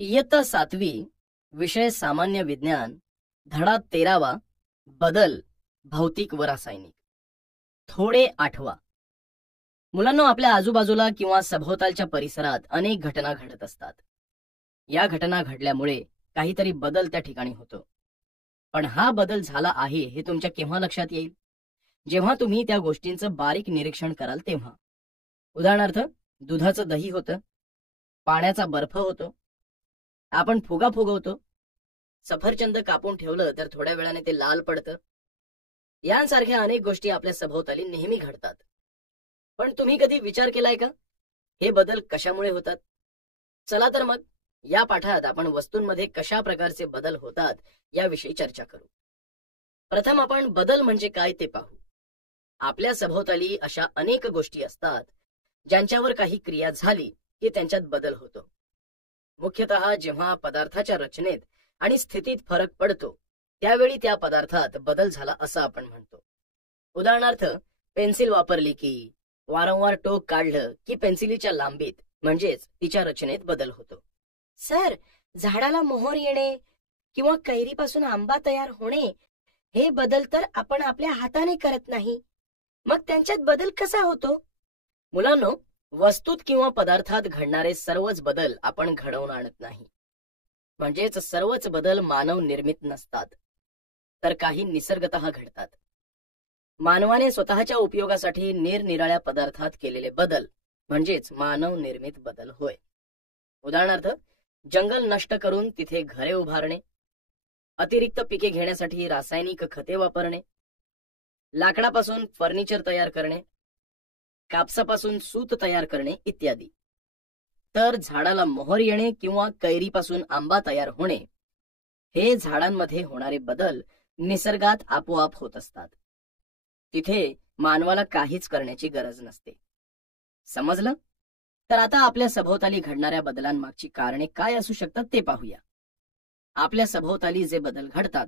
इयत्ता 7वी, विषय सामान्य विज्ञान, धडा 13वा, बदल भौतिक व रासायनिक. थोडे आठवा. मुलांनो, आपल्या आजूबाजूला किंवा सभोवतालच्या परिसरात अनेक घटना घडत असतात. या घटना घडल्यामुळे काहीतरी बदल त्या ठिकाणी होतो. पण हा बदल झाला आहे हे तुमच्या केव्हा लक्षात येईल? जेव्हा तुम्ही त्या गोष्टींचं बारीक निरीक्षण कराल तेव्हा. उदाहरणार्थ, दुधाचं दही होतं, पाण्याचा बर्फ होतो, आपण फुगा फुगवतो, सफरचंद कापून ठेवलं तर थोड्या वेळाने ते लाल पडतं. यांसारख्या अनेक गोष्टी आपल्या सभोवताली नेहमी घडतात. पण तुम्ही कधी विचार केलाय का, हे बदल कशामुळे होतात? चला तर मग या पाठात आपण वस्तूंमध्ये कशा प्रकारचे बदल होतात याविषयी चर्चा करू. प्रथम आपण बदल म्हणजे काय ते पाहू. आपल्या सभोवताली अशा अनेक गोष्टी असतात ज्यांच्यावर काही क्रिया झाली की त्यांच्यात बदल होतो. मुख्यतः जेव्हा पदार्थाच्या रचनेत आणि स्थितीत फरक पडतो त्यावेळी त्या पदार्थात बदल झाला असं आपण म्हणतो. उदाहरणार्थ, पेन्सिल वापरली की, वारंवार टोक काढलं की पेन्सिलीच्या लांबीत म्हणजेच तिच्या रचनेत बदल होतो. सर, झाडाला मोहर येणे किंवा कैरीपासून आंबा तयार होणे हे बदल तर आपण आपल्या हाताने करत नाही, मग त्यांच्यात बदल कसा होतो? मुलांनो, वस्तूत किंवा पदार्थात घडणारे सर्वच बदल आपण घडवून आणत नाही. म्हणजेच सर्वच बदल मानव निर्मित नसतात, तर काही निसर्गतः घडतात. मानवाने स्वतःच्या उपयोगासाठी निरनिराळ्या पदार्थात केलेले बदल म्हणजेच मानव निर्मित बदल होय. उदाहरणार्थ, जंगल नष्ट करून तिथे घरे उभारणे, अतिरिक्त पिके घेण्यासाठी रासायनिक खते वापरणे, लाकडापासून फर्निचर तयार करणे, कापसापासून सूत तयार करणे इत्यादी. तर झाडाला मोहर येणे किंवा कैरीपासून आंबा तयार होणे हे झाडांमध्ये होणारे बदल निसर्गात आपोआप होत असतात. तिथे मानवाला काहीच करण्याची गरज नसते. समजलं? तर आता आपल्या सभोवताली घडणाऱ्या बदलांमागची कारणे काय असू शकतात ते पाहूया. आपल्या सभोवताली जे बदल घडतात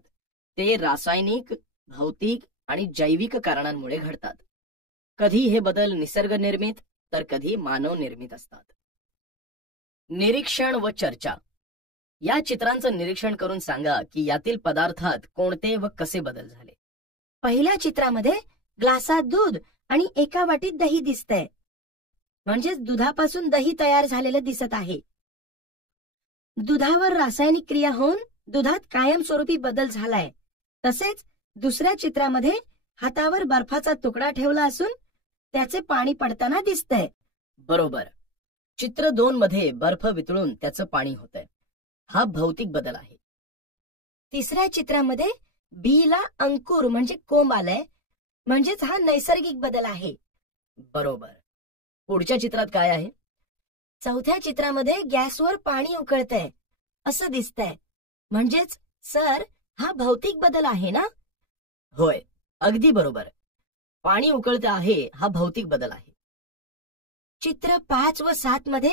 ते रासायनिक, भौतिक आणि जैविक कारणांमुळे घडतात. कधी हे बदल निसर्ग निर्मित तर कधी मानव निर्मित असतात. निरीक्षण व चर्चा. या चित्रांचं निरीक्षण करून सांगा की यातील पदार्थात कोणते व कसे बदल झाले. पहिल्या चित्रामध्ये ग्लासात दूध आणि एका वाटीत दही दिसतंय, म्हणजेच दुधापासून दही तयार झालेलं दिसत आहे. दुधावर रासायनिक क्रिया होऊन दुधात कायमस्वरूपी बदल झालाय. तसेच दुसऱ्या चित्रामध्ये हातावर बर्फाचा तुकडा ठेवला असून त्याचे पाणी पडताना दिसतंय. बरोबर. चित्र 2 मध्ये बर्फ वितळून त्याचं पाणी होतंय. हा भौतिक बदल आहे. तिसऱ्या चित्रामध्ये बीला अंकुर म्हणजे कोंब आलाय, म्हणजेच हा नैसर्गिक बदल आहे. बरोबर. पुढच्या चित्रात काय आहे? चौथ्या चित्रामध्ये गॅसवर पाणी उकळतंय असं दिसतंय, म्हणजेच सर हा भौतिक बदल आहे ना? होय, अगदी बरोबर. पाणी उकळते आहे हा भौतिक बदल आहे. चित्र 5 व 7 मध्ये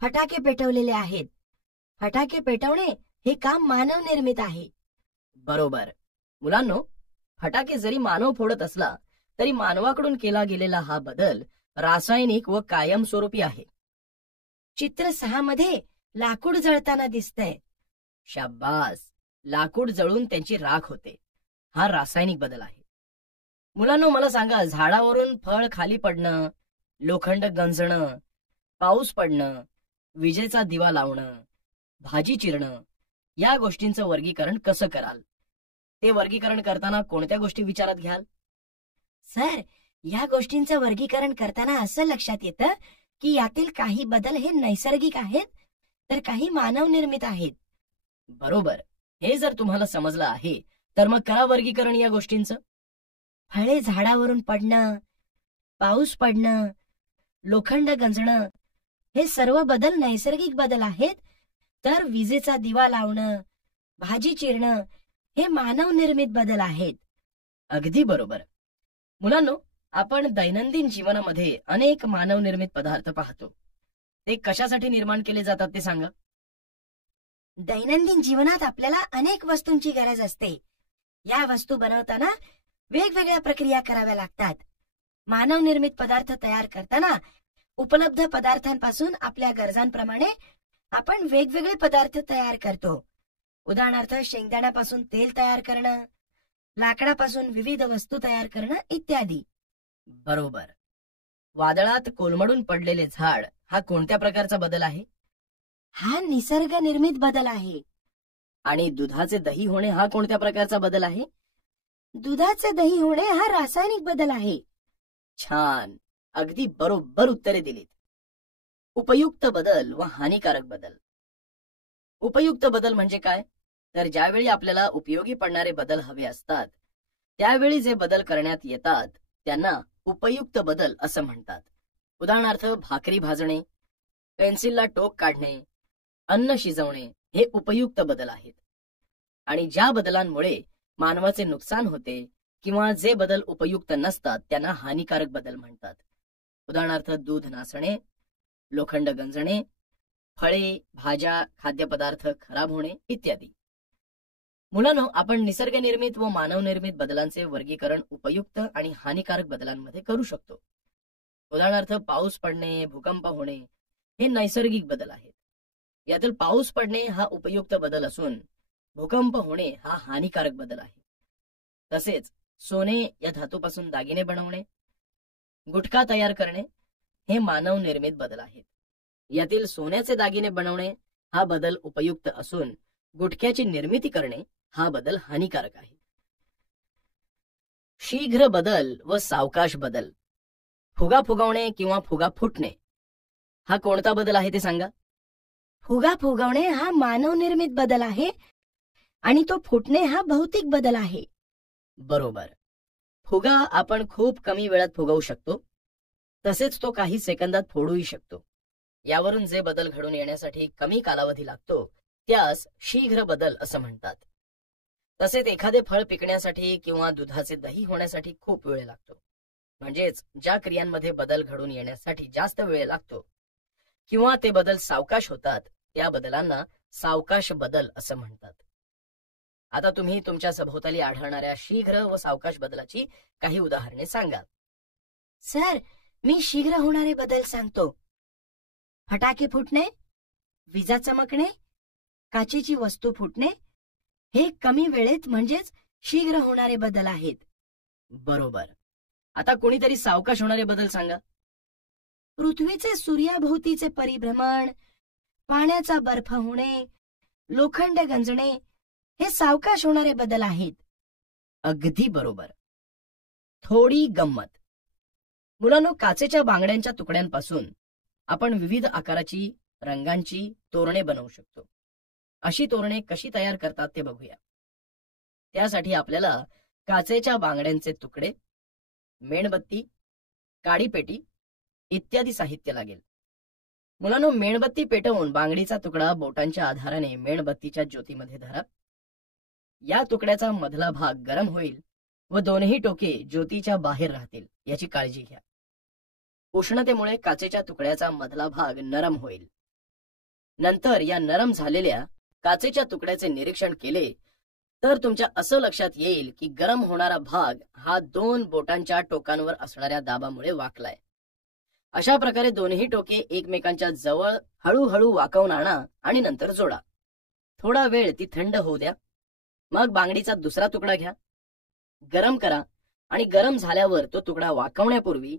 फटाके पेटवलेले आहेत. फटाके पेटवणे हे काम मानव निर्मित आहे. बरोबर. मुलांनो, फटाके जरी मानव फोडत असला तरी मानवाकडून केला गेलेला हा बदल रासायनिक व कायमस्वरूपी आहे. चित्र 6 मध्ये लाकूड जळताना दिसतंय. शाबास. लाकूड जळून त्यांची राख होते. हा रासायनिक बदल आहे. मुलांनो, मला सांगा, झाडावरून फळ खाली पडणं, लोखंड गंजणं, पाऊस पडणं, विजेचा दिवा लावणं, भाजी चिरणं या गोष्टींचं वर्गीकरण कसं कराल? ते वर्गीकरण करताना कोणत्या गोष्टी विचारात घ्याल? सर, या गोष्टींचं वर्गीकरण करताना असं लक्षात येतं की यातील काही बदल हे नैसर्गिक आहेत तर काही मानव निर्मित आहेत. बरोबर. हे जर तुम्हाला समजलं आहे तर मग करा वर्गीकरण या गोष्टींचं. फळे झाडावरून पडणं, पाऊस पडणं, लोखंड गंजणं हे सर्व बदल नैसर्गिक बदल आहेत, तर विजेचा दिवा लावणं, भाजी चिरणं हे मानव निर्मित बदल आहेत. अगदी बरोबर. मुलांनो, आपण दैनंदिन जीवनामध्ये अनेक मानव निर्मित पदार्थ पाहतो. ते कशासाठी निर्माण केले जातात ते सांगा. दैनंदिन जीवनात आपल्याला अनेक वस्तूंची गरज असते. या वस्तू बनवताना वेगवेगळ्या प्रक्रिया कराव्या लागतात. मानव निर्मित पदार्थ तयार करताना उपलब्ध पदार्थांपासून आपल्या गरजांप्रमाणे आपण वेगवेगळे पदार्थ तयार करतो. उदाहरणार्थ शेंगदाण्यापासून तेल तयार करणं, लाकडापासून विविध वस्तू तयार करणं इत्यादी. बरोबर. वादळात कोलमडून पडलेले झाड हा कोणत्या प्रकारचा बदल आहे? हा निसर्ग निर्मित बदल आहे. आणि दुधाचे दही होणे हा कोणत्या प्रकारचा बदल आहे? दुधाचे दही होणे हा रासायनिक बदल आहे. छान, अगदी बरोबर उत्तरे दिलीत. उपयुक्त बदल व हानिकारक बदल. उपयुक्त बदल म्हणजे काय? तर ज्यावेळी आपल्याला उपयोगी पडणारे बदल हवे असतात त्यावेळी जे बदल करण्यात येतात त्यांना उपयुक्त बदल असं म्हणतात. उदाहरणार्थ भाकरी भाजणे, पेन्सिलला टोक काढणे, अन्न शिजवणे हे उपयुक्त बदल आहेत. आणि ज्या बदलांमुळे मानवाचे नुकसान होते किंवा जे बदल उपयुक्त नसतात त्यांना हानिकारक बदल म्हणतात. उदाहरणार्थ दूध नासणे, लोखंड गंजणे, फळे, भाज्या, खाद्यपदार्थ खराब होणे इत्यादी. मुलांनो, आपण निसर्गनिर्मित व मानवनिर्मित बदलांचे वर्गीकरण उपयुक्त आणि हानिकारक बदलांमध्ये करू शकतो. उदाहरणार्थ पाऊस पडणे, भूकंप होणे हे नैसर्गिक बदल आहेत. यातील पाऊस पडणे हा उपयुक्त बदल असून भूकंप होणे हा हानिकारक बदल आहे. तसेच सोने या धातूपासून दागिने बनवणे, गुटखा तयार करणे हे मानव निर्मित बदल आहेत. यातील सोन्याचे दागिने बनवणे हा बदल उपयुक्त असून गुटख्याची निर्मिती करणे हा बदल हानिकारक आहे. शीघ्र बदल व सावकाश बदल. फुगा फुगवणे किंवा फुगा फुटणे हा कोणता बदल आहे ते सांगा. फुगा फुगवणे हा मानव निर्मित बदल आहे आणि तो फुटणे हा भौतिक बदल आहे. बरोबर. फुगा आपण खूप कमी वेळात फुगवू शकतो, तसेच तो काही सेकंदात फोडूही शकतो. यावरून जे बदल घडून येण्यासाठी कमी कालावधी लागतो त्यास शीघ्र बदल असं म्हणतात. तसेच एखादे फळ पिकण्यासाठी किंवा दुधाचे दही होण्यासाठी खूप वेळ लागतो. म्हणजेच ज्या क्रियांमध्ये बदल घडून येण्यासाठी जास्त वेळ लागतो किंवा ते बदल सावकाश होतात त्या बदलांना सावकाश बदल असं म्हणतात. आता तुम्ही तुमच्या सभोवताली आढळणाऱ्या शीघ्र व सावकाश बदलाची काही उदाहरणे सांगा. सर, मी शीघ्र होणारे बदल सांगतो. फटाके फुटणे, विजा चमकणे, काचेची वस्तू फुटणे हे कमी वेळेत म्हणजेच शीघ्र होणारे बदल आहेत. बरोबर. आता कोणीतरी सावकाश होणारे बदल सांगा. पृथ्वीचे सूर्याभोवतीचे परिभ्रमण, पाण्याचा बर्फ होणे, लोखंड गंजणे हे सावकाश होणारे बदल आहेत. अगदी बरोबर. थोडी गंमत. मुलांनो, काचेच्या बांगड्यांच्या तुकड्यांपासून आपण विविध आकाराची, रंगांची तोरणे बनवू शकतो. अशी तोरणे कशी तयार करतात ते बघूया. त्यासाठी आपल्याला काचेच्या बांगड्यांचे तुकडे, मेणबत्ती, काडीपेटी इत्यादी साहित्य लागेल. मुलांनो, मेणबत्ती पेटवून बांगडीचा तुकडा बोटांच्या आधाराने मेणबत्तीच्या ज्योतीमध्ये धरा. या तुकड्याचा मधला भाग गरम होईल व दोनही टोके ज्योतीच्या बाहेर राहतील याची काळजी घ्या. उष्णतेमुळे काचेच्या तुकड्याचा मधला भाग नरम होईल. नंतर या नरम झालेल्या काचेच्या तुकड्याचे निरीक्षण केले तर तुमच्या असं लक्षात येईल की गरम होणारा भाग हा दोन बोटांच्या टोकांवर असणाऱ्या दाबामुळे वाकलाय. अशा प्रकारे दोन्ही टोके एकमेकांच्या जवळ हळूहळू वाकवून आणा आणि नंतर जोडा. थोडा वेळ ती थंड होऊ द्या. मग बांगडीचा दुसरा तुकडा घ्या, गरम करा आणि गरम झाल्यावर तो तुकडा वाकवण्यापूर्वी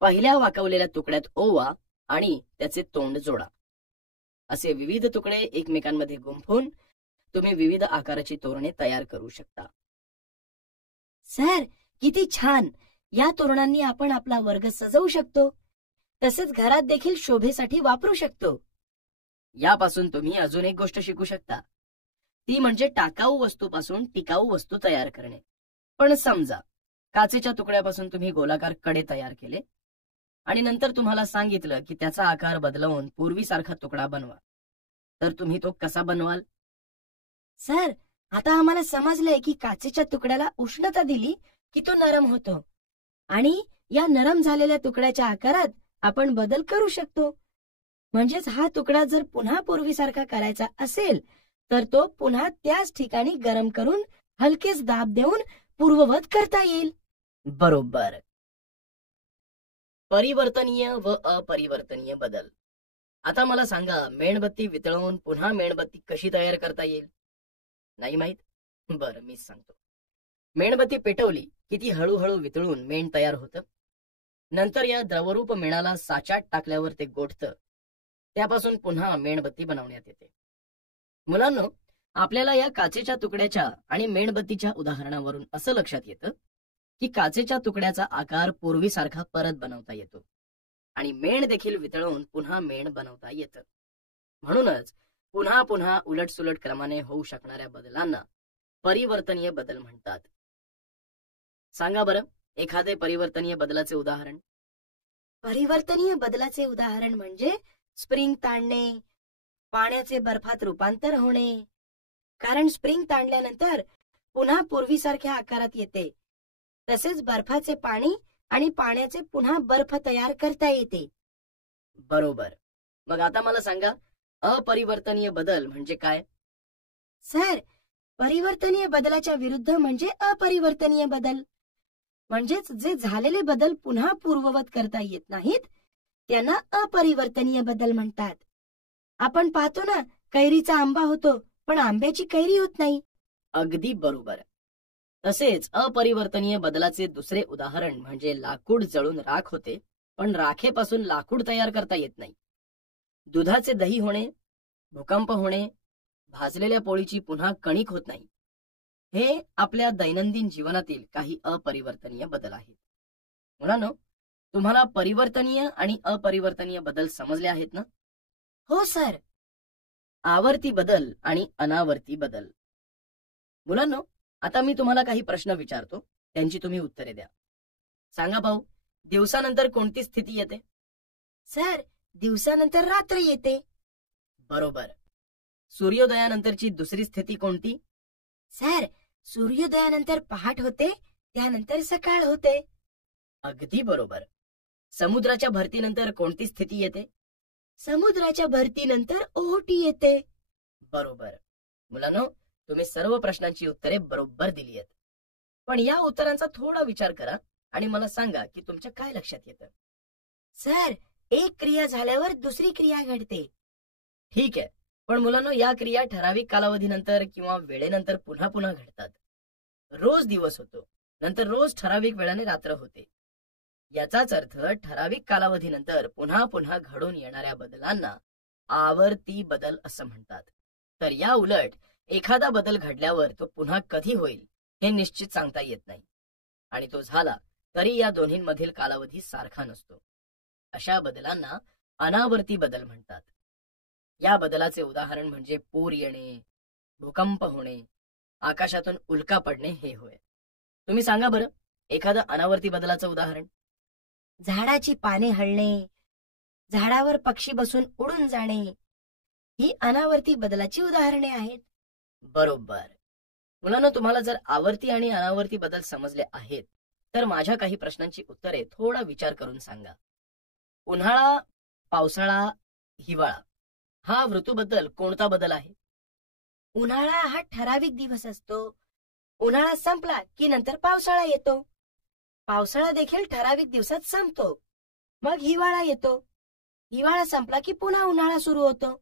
पहिल्या वाकवलेल्या तुकड्यात ओवा आणि त्याचे तोंड जोडा. असे विविध तुकडे एकमेकांमध्ये गुंफून तुम्ही विविध आकाराची तोरणे तयार करू शकता. सर, किती छान! या तोरणांनी आपण आपला वर्ग सजवू शकतो. तसेच घरात देखील शोभेसाठी वापरू शकतो. यापासून तुम्ही अजून एक गोष्ट शिकू शकता, ती म्हणजे टाकाऊ वस्तूपासून टिकाऊ वस्तू तयार करणे. पण समजा काचेच्या तुकड्यापासून तुम्ही गोलाकार कडे तयार केले आणि नंतर तुम्हाला सांगितलं की त्याचा आकार बदलवून पूर्वीसारखा तुकडा बनवा, तर तुम्ही तो कसा बनवाल? सर, आता आम्हाला समजलंय की काचेच्या तुकड्याला उष्णता दिली की तो नरम होतो आणि या नरम झालेल्या तुकड्याच्या आकारात आपण बदल करू शकतो. म्हणजेच हा तुकडा जर पुन्हा पूर्वीसारखा करायचा असेल तर तो पुन्हा त्याच ठिकाणी गरम करून हलकेच दाब देऊन पूर्ववत करता येईल. बरोबर. परिवर्तनीय व अपरिवर्तनीय बदल. आता मला सांगा, मेणबत्ती वितळवून पुन्हा मेणबत्ती कशी तयार करता येईल? नाही माहित? बरं, मीच सांगतो. मेणबत्ती पेटवली की ती हळूहळू वितळून मेण तयार होतं. नंतर या द्रवरूप मेणाला साच्यात टाकल्यावर ते गोठतं. त्यापासून पुन्हा मेणबत्ती बनवण्यात येते. मुलांनो, आपल्याला या काचेच्या तुकड्याच्या आणि मेणबत्तीच्या उदाहरणावरून असं लक्षात येतं की काचेच्या तुकड्याचा आकार पूर्वीसारखा परत बनवता येतो आणि मेण देखील वितळवून पुन्हा मेण बनवता येतं. म्हणूनच पुन्हा पुन्हा उलटसुलट क्रमाने होऊ शकणाऱ्या बदलांना परिवर्तनीय बदल म्हणतात. सांगा बरं एखादे परिवर्तनीय बदलाचे उदाहरण. परिवर्तनीय बदलाचे उदाहरण म्हणजे स्प्रिंग ताणणे, पाण्याचे बर्फात रूपांतर होणे. कारण स्प्रिंग ताणल्यानंतर पुन्हा पूर्वीसारख्या आकारात येते. तसेच बर्फाचे पाणी आणि पाण्याचे पुन्हा बर्फ तयार करता येते. बरोबर. मग आता मला सांगा, अपरिवर्तनीय बदल म्हणजे काय? सर, परिवर्तनीय बदलाच्या विरुद्ध म्हणजे अपरिवर्तनीय बदल. म्हणजेच जे झालेले बदल पुन्हा पूर्ववत करता येत नाहीत त्यांना अपरिवर्तनीय बदल म्हणतात. आपण पाहतो ना, कैरीचा आंबा होतो पण आंब्याची कैरी होत नाही. अगदी बरोबर. तसेच अपरिवर्तनीय बदलाचे दुसरे उदाहरण म्हणजे लाकूड जळून राख होते पण राखेपासून लाकूड तयार करता येत नाही. दुधाचे दही होणे, भूकंप होणे, भाजलेल्या पोळीची पुन्हा कणिक होत नाही. हे आपल्या दैनंदिन जीवनातील काही अपरिवर्तनीय बदल आहेत. मुलांनो, तुम्हाला परिवर्तनीय आणि अपरिवर्तनीय बदल समजले आहेत ना? हो सर. आवर्ती बदल आणि अनावर्ती बदल. मुलांनो, आता मी तुम्हाला काही प्रश्न विचारतो, त्यांची तुम्ही उत्तरे द्या. सांगा भाऊ, दिवसानंतर कोणती स्थिती येते? सर, दिवसानंतर रात्र येते. बरोबर. सूर्योदयानंतरची दुसरी स्थिती कोणती? सर, सूर्योदयानंतर पहाट होते, त्यानंतर सकाळ होते. अगदी बरोबर. समुद्राच्या भरतीनंतर कोणती स्थिती येते? समुद्राच्या भरतीनंतर ओहोटी येते. बरोबर. मुलांनो, तुम्ही सर्व प्रश्नांची उत्तरे बरोबर दिली आहेत. पण या उत्तरांचा थोडा विचार करा आणि मला सांगा की तुमच्या काय लक्षात येतं. सर, एक क्रिया झाल्यावर दुसरी क्रिया घडते. ठीक आहे, पण मुलांनो, या क्रिया ठराविक कालावधीनंतर किंवा वेळेनंतर पुन्हा पुन्हा घडतात. रोज दिवस होतो, नंतर रोज ठराविक वेळाने रात्र होते. याचाच अर्थ ठराविक कालावधीनंतर पुन्हा पुन्हा घडून येणाऱ्या बदलांना आवर्ती बदल असं म्हणतात. तर या उलट एखादा बदल घडल्यावर तो पुन्हा कधी होईल हे निश्चित सांगता येत नाही आणि तो झाला तरी या दोन्हींमधील कालावधी सारखा नसतो. अशा बदलांना अनावर्ती बदल म्हणतात. या बदलाचे उदाहरण म्हणजे पूर येणे, भूकंप होणे, आकाशातून उल्का पडणे हे होय. तुम्ही सांगा बरं एखादं अनावर्ती बदलाचं उदाहरण. झाडाची पाने हलणे, झाडावर पक्षी बसून उडून जाणे, ही अनावर्ती बदलाची उदाहरणे आहेत. बरोबर. मुलांना, तुम्हाला जर आवर्ती आणि अनावर्ती बदल समजले आहेत तर माझ्या काही प्रश्नांची उत्तरे थोडा विचार करून सांगा. उन्हाळा, पावसाळा, हिवाळा हा ऋतूबद्दल कोणता बदल आहे? उन्हाळा हा ठराविक दिवस असतो. उन्हाळा संपला की नंतर पावसाळा येतो. पावसाळा देखील ठराविक दिवसात संपतो. मग हिवाळा येतो. हिवाळा संपला की पुन्हा उन्हाळा सुरू होतो.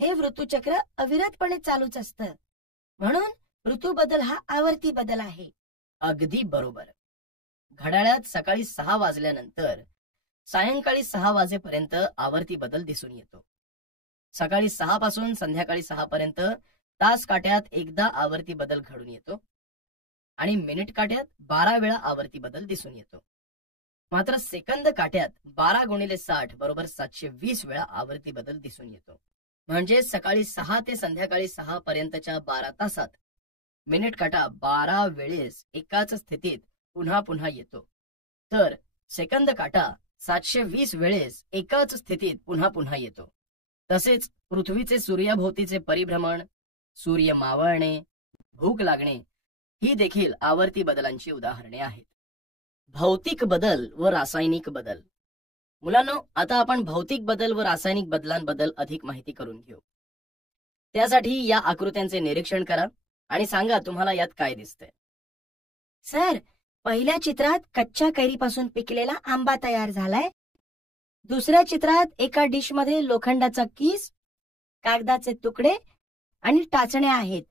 हे ऋतुचक्र अविरतपणे चालूच असतं. म्हणून ऋतू बदल हा आवर्ती बदल आहे. अगदी बरोबर. घड्याळात सकाळी 6 वाजल्यानंतर सायंकाळी 6 वाजेपर्यंत आवर्ती बदल दिसून येतो. सकाळी 6 पासून संध्याकाळी 6 पर्यंत तास काट्यात एकदा आवर्ती बदल घडून येतो आणि मिनिट काट्यात 12 वेळा आवर्ती बदल दिसून येतो. मात्र सेकंद काट्यात 12 गुणिले 60 बरोबर 720 वेळा आवर्ती बदल दिसून येतो. म्हणजे सकाळी 6 ते संध्याकाळी 6 पर्यंतच्या 12 तासात मिनिट काटा 12 वेळेस एकाच स्थितीत पुन्हा पुन्हा येतो. तर सेकंद काटा 720 वेळेस एकाच स्थितीत पुन्हा पुन्हा येतो. तसेच पृथ्वीचे सूर्याभोवतीचे परिभ्रमण, सूर्य मावळणे, भूक लागणे ही देखील आवर्ती बदलांची उदाहरणे आहेत. भौतिक बदल व रासायनिक बदल. मुलांनो, आता आपण भौतिक बदल व रासायनिक बदलांबद्दल अधिक माहिती करून घेऊ. त्यासाठी या आकृत्यांचे निरीक्षण करा आणि सांगा तुम्हाला यात काय दिसतंय. सर, पहिल्या चित्रात कच्च्या कैरीपासून पिकलेला आंबा तयार झालाय. दुसऱ्या चित्रात एका डिशमध्ये लोखंडाचा कीस, कागदाचे तुकडे आणि टाचण्या आहेत.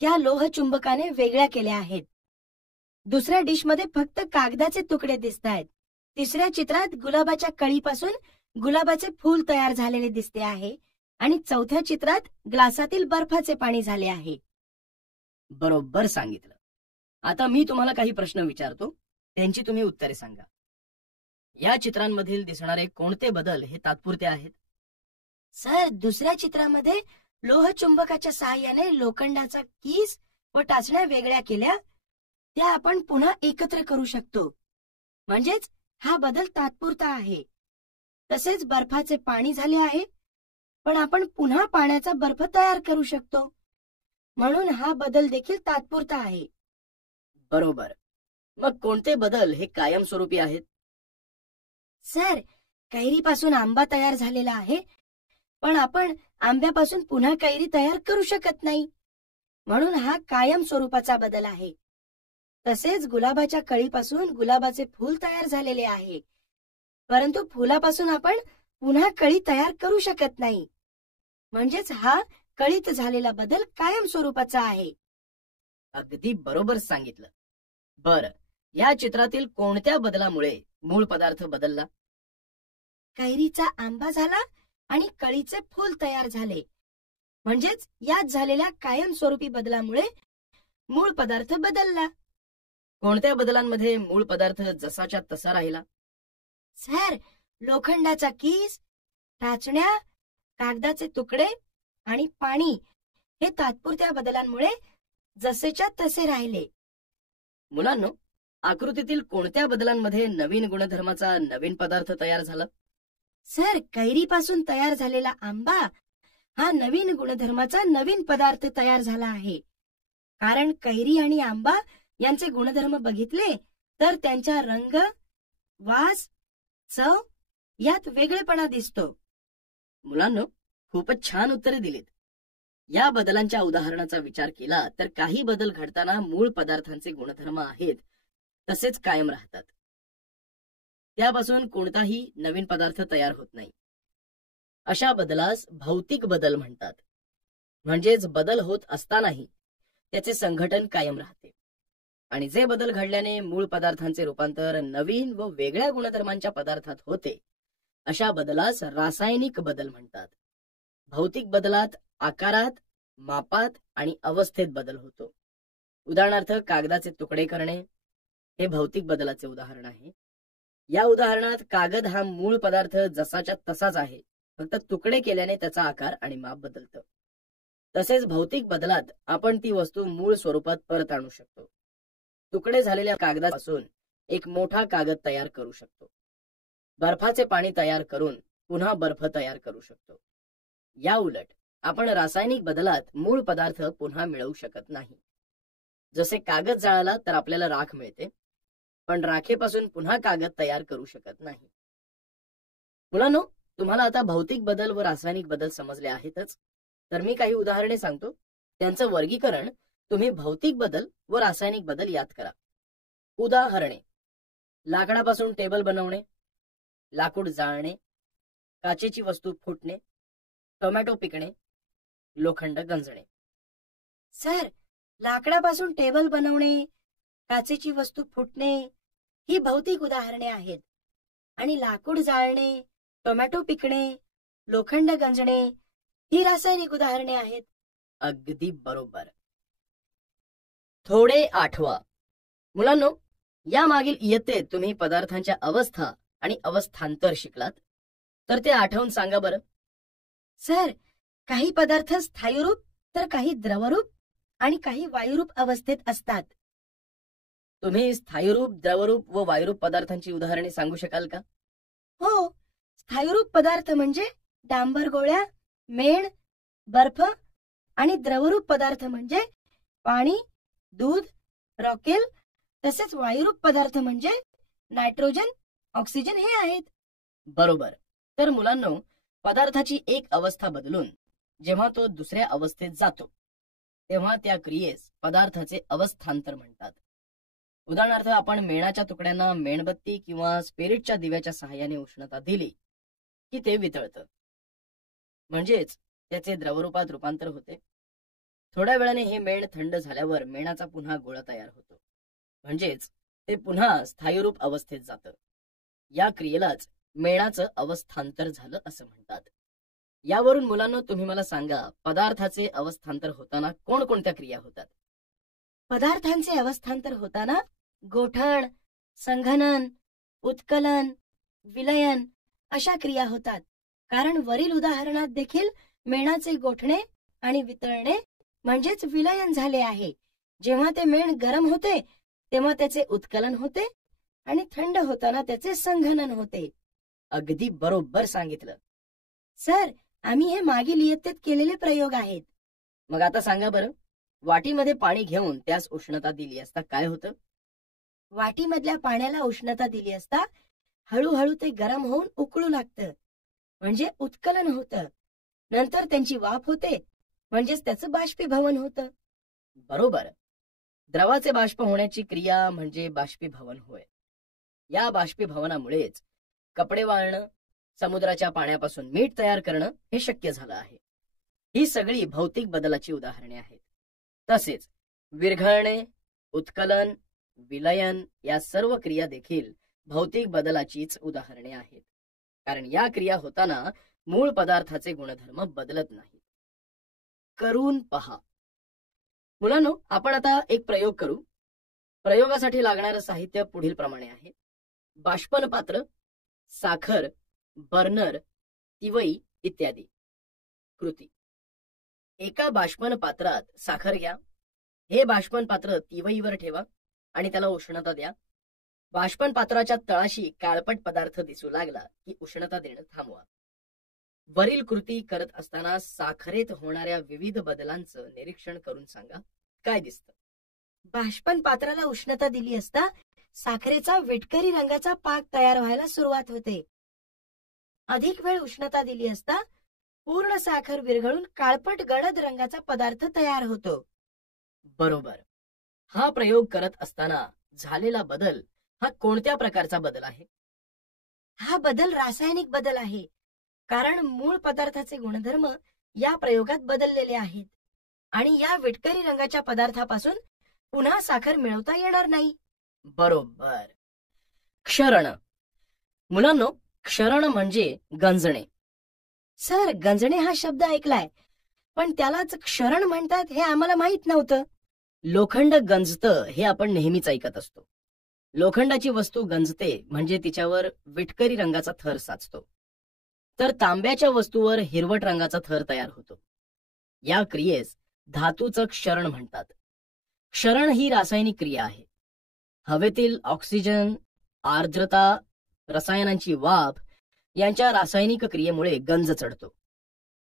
त्या लोहचुंबकाने वेगळ्या केल्या आहेत. दुसऱ्या डिशमध्ये फक्त कागदाचे तुकडे दिसतायत. तिसऱ्या चित्रात गुलाबाच्या कळीपासून गुलाबाचे फूल तयार झालेले दिसते आहे आणि चौथ्या चित्रात ग्लासातील बर्फाचे पाणी झाले आहे. बरोबर सांगितलं. आता मी तुम्हाला काही प्रश्न विचारतो, त्यांची तुम्ही उत्तरे सांगा. या चित्रांमधील दिसणारे कोणते बदल हे तात्पुरते आहेत? सर, दुसऱ्या चित्रामध्ये लोहचुंबकाच्या सहाय्याने लोखंडाचा कीस व टाचण्या वेगळ्या केल्या, त्या आपण पुन्हा एकत्र करू शकतो. म्हणजेच हा बदल तात्पुरता आहे. तसेच बर्फाचे पाणी झाले आहे, पण आपण पुन्हा पाण्याचा बर्फ तयार करू शकतो. म्हणून हा बदल देखील तात्पुरता आहे. बरोबर. मग कोणते बदल हे कायमस्वरूपी आहेत? सर, कैरीपासून आंबा तयार झालेला आहे, पण आपण आंब्यापासून पुन्हा कैरी तयार करू शकत नाही. म्हणून हा कायम स्वरूपाचा बदल आहे. तसेच गुलाबाच्या कळीपासून गुलाबाचे फूल तयार झालेले आहे, परंतु फुलापासून आपण पुन्हा कळी तयार करू शकत नाही. म्हणजेच हा कळीत झालेला बदल कायम स्वरूपाचा आहे. अगदी बरोबर सांगितलं. बरं, या चित्रातील कोणत्या बदलामुळे मूळ पदार्थ बदलला? कैरीचा आंबा झाला आणि कळीचे फूल तयार झाले. म्हणजेच यात झालेल्या कायमस्वरूपी बदलामुळे मूळ पदार्थ बदलला. कोणत्या बदलांमध्ये मूळ पदार्थ जसाच्या तसा राहिला? सर, लोखंडाचा कीस, टाचण्या, कागदाचे तुकडे आणि पाणी हे तात्पुरत्या बदलांमुळे जसेच्या तसे राहिले. मुलांनो, आकृतीतील कोणत्या बदलांमध्ये नवीन गुणधर्माचा नवीन पदार्थ तयार झाला? सर, कैरीपासून तयार झालेला आंबा हा नवीन गुणधर्माचा नवीन पदार्थ तयार झाला आहे. कारण कैरी आणि आंबा यांचे गुणधर्म बघितले तर त्यांच्या रंग, वास, चव यात वेगळेपणा दिसतो. मुलांनो, खूपच छान उत्तरे दिलीत. या बदलांच्या उदाहरणाचा विचार केला तर काही बदल घडताना मूळ पदार्थांचे गुणधर्म आहेत तसेच कायम राहतात. त्यापासून कोणताही नवीन पदार्थ तयार होत नाही. अशा बदलास भौतिक बदल म्हणतात. म्हणजेच बदल होत असतानाही त्याचे संघटन कायम राहते. आणि जे बदल घडल्याने मूळ पदार्थांचे रूपांतर नवीन व वेगळ्या गुणधर्मांच्या पदार्थात होते, अशा बदलास रासायनिक बदल म्हणतात. भौतिक बदलात आकारात, मापात आणि अवस्थेत बदल होतो. उदाहरणार्थ, कागदाचे तुकडे करणे हे भौतिक बदलाचे उदाहरण आहे. या उदाहरणात कागद हा मूळ पदार्थ जसाच्या तसाच आहे, फक्त तुकडे केल्याने त्याचा आकार आणि माप बदलतं. तसेच भौतिक बदलात आपण ती वस्तू मूळ स्वरूपात परत आणू शकतो. तुकडे झालेल्या कागदापासून एक मोठा कागद तयार करू शकतो. बर्फाचे पाणी तयार करून पुन्हा बर्फ तयार करू शकतो. या उलट आपण रासायनिक बदलात मूळ पदार्थ पुन्हा मिळवू शकत नाही. जसे कागद जाळला तर आपल्याला राख मिळते, पण राखेपासून पुन्हा कागद तयार करू शकत नाही. मुलांनो, तुम्हाला आता भौतिक बदल व रासायनिक बदल समजले आहेतच. तर मी काही उदाहरणे सांगतो, त्यांचं वर्गीकरण तुम्ही भौतिक बदल व रासायनिक बदल याद करा. उदाहरणे: लाकडापासून टेबल बनवणे, लाकूड जाळणे, काचेची वस्तू फुटणे, टोमॅटो पिकणे, लोखंड गंजणे. सर, लाकडापासून टेबल बनवणे, काचेची वस्तू फुटणे ही भौतिक उदाहरणे आहेत आणि लाकूड जाळणे, टोमॅटो पिकणे, लोखंड गंजणे ही रासायनिक उदाहरणे आहेत. अगदी बरोबर. थोडे आठवा. मुलांनो, या मागील इयत्तेत तुम्ही पदार्थांच्या अवस्था आणि अवस्थांतर शिकलात, तर ते आठवून सांगा बरं. सर, काही पदार्थ स्थायीरूप तर काही द्रवरूप आणि काही वायुरूप अवस्थेत असतात. तुम्ही स्थायीरूप, द्रवरूप व वायुरूप पदार्थांची उदाहरणे सांगू शकाल का? हो, स्थायीरूप पदार्थ म्हणजे डांबर गोळ्या, मेण, बर्फ आणि द्रवरूप पदार्थ म्हणजे पाणी, दूध, रॉकेल. तसेच वायुरूप पदार्थ म्हणजे नायट्रोजन, ऑक्सिजन हे आहेत. बरोबर. तर मुलांनो, पदार्थाची एक अवस्था बदलून जेव्हा तो दुसऱ्या अवस्थेत जातो तेव्हा त्या क्रियेस पदार्थाचे अवस्थांतर म्हणतात. उदाहरणार्थ, आपण मेणाच्या तुकड्यांना मेणबत्ती किंवा स्पिरिटच्या दिव्याच्या सहाय्याने उष्णता दिली की ते वितळतं, म्हणजेच त्याचे द्रवरूपात रूपांतर होते. थोड्या वेळाने हे मेण थंड झाल्यावर मेणाचा पुन्हा गोळा तयार होतो, म्हणजेच ते पुन्हा स्थायीरूप अवस्थेत जातं. या क्रियेलाच मेणाचं अवस्थांतर झालं असं म्हणतात. यावरून मुलांना तुम्ही मला सांगा, पदार्थाचे अवस्थांतर होताना कोणकोणत्या क्रिया होतात? पदार्थांचे अवस्थांतर होताना गोठण, संघनन, उत्कलन, विलयन अशा क्रिया होतात. कारण वरील उदाहरणात देखील मेणाचे गोठणे आणि वितळणे म्हणजेच विलयन झाले आहे. जेव्हा ते मेण गरम होते तेव्हा त्याचे उत्कलन होते आणि थंड होताना त्याचे संघनन होते. अगदी बरोबर सांगितलं. सर, आम्ही हे मागील इयत्तेत केलेले प्रयोग आहेत. मग आता सांगा बरं, वाटीमध्ये पाणी घेऊन त्यास उष्णता दिली असता काय होतं? वाटीमधल्या पाण्याला उष्णता दिली असता हळूहळू ते गरम होऊन उकळू लागतं, म्हणजे उत्कलन होतं. नंतर त्यांची वाफ होते, म्हणजेच त्याचं बाष्पीभवन होतं. बरोबर. द्रवाचे बाष्प होण्याची क्रिया म्हणजे बाष्पीभवन होय. या बाष्पीभवनामुळेच कपडे वाळणं, समुद्राच्या पाण्यापासून मीठ तयार करणं हे शक्य झालं आहे. ही सगळी भौतिक बदलाची उदाहरणे आहेत. तसेच विरघळणे, उत्कलन, विलयन या सर्व क्रिया देखील भौतिक बदलाचीच उदाहरणे आहेत. कारण या क्रिया होताना मूळ पदार्थाचे गुणधर्म बदलत नाहीत. करून पहा. मुलांनो, आपण आता एक प्रयोग करू. प्रयोगासाठी लागणारं साहित्य पुढील प्रमाणे आहे: बाष्पन पात्र, साखर, बर्नर, तिवई इत्यादी. कृती: एका बाष्पन पात्रात साखर घ्या. हे बाष्पन पात्र तिवईवर ठेवा आणि त्याला उष्णता द्या. बाष्पन पात्राच्या तळाशी काळपट पदार्थ दिसू लागला की उष्णता देणं थांबवा. वरील कृती करत असताना साखरेत होणाऱ्या विविध बदलांचं निरीक्षण करून सांगा, काय दिसतं? बाष्पन पात्राला उष्णता दिली असता साखरेचा विटकरी रंगाचा पाक तयार व्हायला सुरुवात होते. अधिक वेळ उष्णता दिली असता पूर्ण साखर विरघळून काळपट गडद रंगाचा पदार्थ तयार होतो. बरोबर. हा प्रयोग करत असताना झालेला बदल हा कोणत्या प्रकारचा बदल आहे? हा बदल रासायनिक बदल आहे. कारण मूळ पदार्थाचे गुणधर्म या प्रयोगात बदललेले आहेत आणि या विटकरी रंगाच्या पदार्थापासून पुन्हा साखर मिळवता येणार नाही. बरोबर. क्षरण. मुलांनो, क्षरण म्हणजे गंजणे. सर, गंजणे हा शब्द ऐकलाय, पण त्यालाच क्षरण म्हणतात हे आम्हाला माहित नव्हतं. लोखंड गंजतं हे आपण नेहमीच ऐकत असतो. लोखंडाची वस्तू गंजते म्हणजे तिच्यावर विटकरी रंगाचा थर साचतो, तर तांब्याच्या वस्तूवर हिरवट रंगाचा थर तयार होतो. या क्रियेस धातूचं क्षरण म्हणतात. क्षरण ही रासायनिक क्रिया आहे. हवेतील ऑक्सिजन, आर्द्रता, रसायनांची वाफ यांच्या रासायनिक क्रियेमुळे गंज चढतो,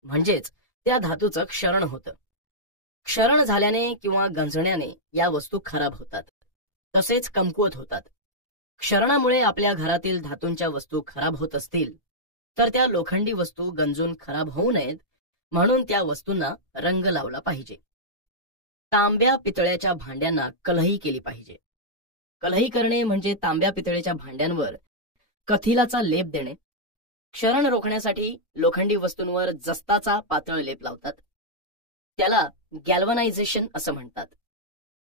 म्हणजेच त्या धातूचं क्षरण होतं. क्षरण झाल्याने किंवा गंजण्याने या वस्तू खराब होतात, तसेच कमकुवत होतात. क्षरणामुळे आपल्या घरातील धातूंच्या वस्तू खराब होत असतील तर त्या लोखंडी वस्तू गंजून खराब होऊ नयेत म्हणून त्या वस्तूंना रंग लावला पाहिजे. तांब्या पितळ्याच्या भांड्यांना कलही केली पाहिजे. कलही करणे म्हणजे तांब्या पितळेच्या भांड्यांवर कथिलाचा लेप देणे. क्षरण रोखण्यासाठी लोखंडी वस्तूंवर जस्ताचा पातळ लेप लावतात. त्याला गॅल्वनायझेशन असं म्हणतात.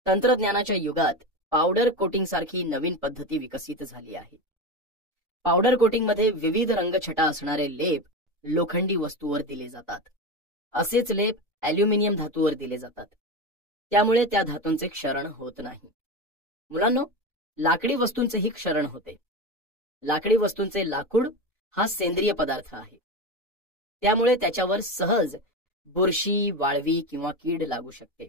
तंत्रज्ञानाच्या युगात पावडर कोटिंग सारखी नवीन पद्धती विकसित झाली आहे. पावडर कोटिंग मध्ये विविध रंगछटा असणारे लेप लोखंडी वस्तूवर दिले जातात. असेच लेप ॲल्युमिनियम धातूवर दिले जातात. त्यामुळे त्या धातूंचे क्षरण होत नाही. मुलांनो, लाकडी वस्तूंचेही क्षरण होते. लाकडी वस्तूंचे लाकूड हा सेंद्रिय पदार्थ आहे. त्यामुळे त्याच्यावर सहज बुरशी, वाळवी किंवा कीड लागू शकते.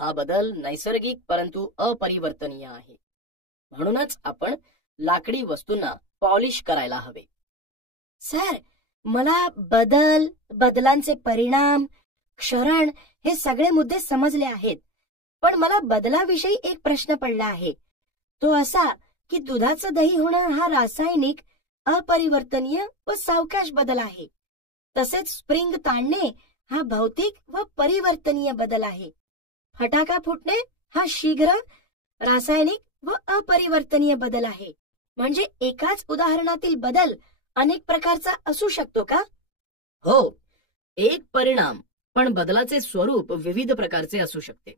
हा बदल नैसर्गिक परंतु अपरिवर्तनीय आहे. म्हणूनच आपण लाकडी वस्तूंना पॉलिश करायला हवे. सर, मला बदलांचे परिणाम, क्षरण हे सगळे मुद्दे समजले आहेत, पण मला बदलाविषयी एक प्रश्न पडला आहे. तो असा की दुधाचं दही होणं हा रासायनिक, अपरिवर्तनीय व सावकाश बदल आहे. तसेच स्प्रिंग ताणणे हा भौतिक व परिवर्तनीय बदल आहे. फटाका फुटणे हा शीघ्र, रासायनिक व अपरिवर्तनीय बदल आहे. म्हणजे एकाच उदाहरणातील बदल अनेक प्रकारचा असू शकतो का? हो, एक परिणाम, पण बदलाचे स्वरूप विविध प्रकारचे असू शकते.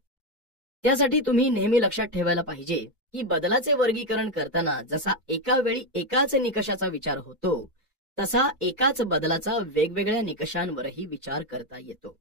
त्यासाठी तुम्ही नेहमी लक्षात ठेवायला पाहिजे की बदलाचे वर्गीकरण करताना जसा एका वेळी एकाच निकषाचा विचार होतो, तसा एकाच बदलाचा वेगवेगळ्या निकषांवरही विचार करता येतो.